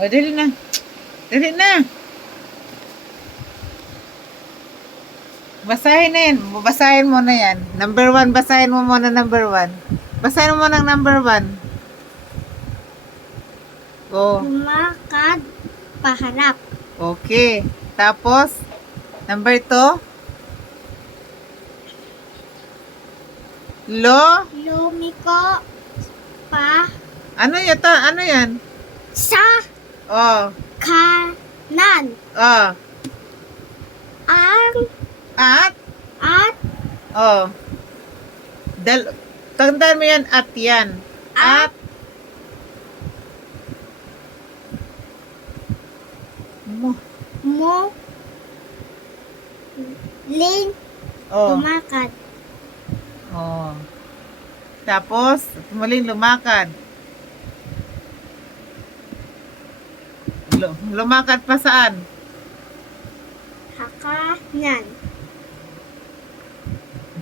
O, dali na. Dali na. Basahin na yan. Basahin mo na yan. Number 1, basahin mo muna number 1. Basahin mo ng number 1. Go. Lumakad paharap. Okay. Tapos, number 2. Lumiko pa Ano yata? Ano yan? sa Oh. kanan. Oh. Ang At? at Oh. Tandaan mo yan, at yan. At. Mo. mo ling Oh. lumakad. Oh. Tapos, muling lumakad. Lumakad pa saan? Hakanan.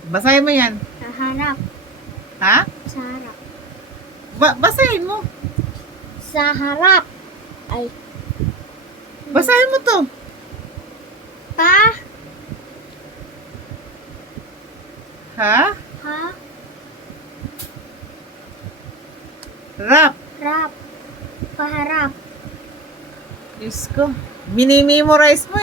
Basahin mo yan. Sa harap. Ha? Sa harap. Basahin mo. Sa harap. Ay. Basahin mo to. Pa. Ha? Ha. Rap. Rap. Paharap. Diyos ko. Minimemorize mo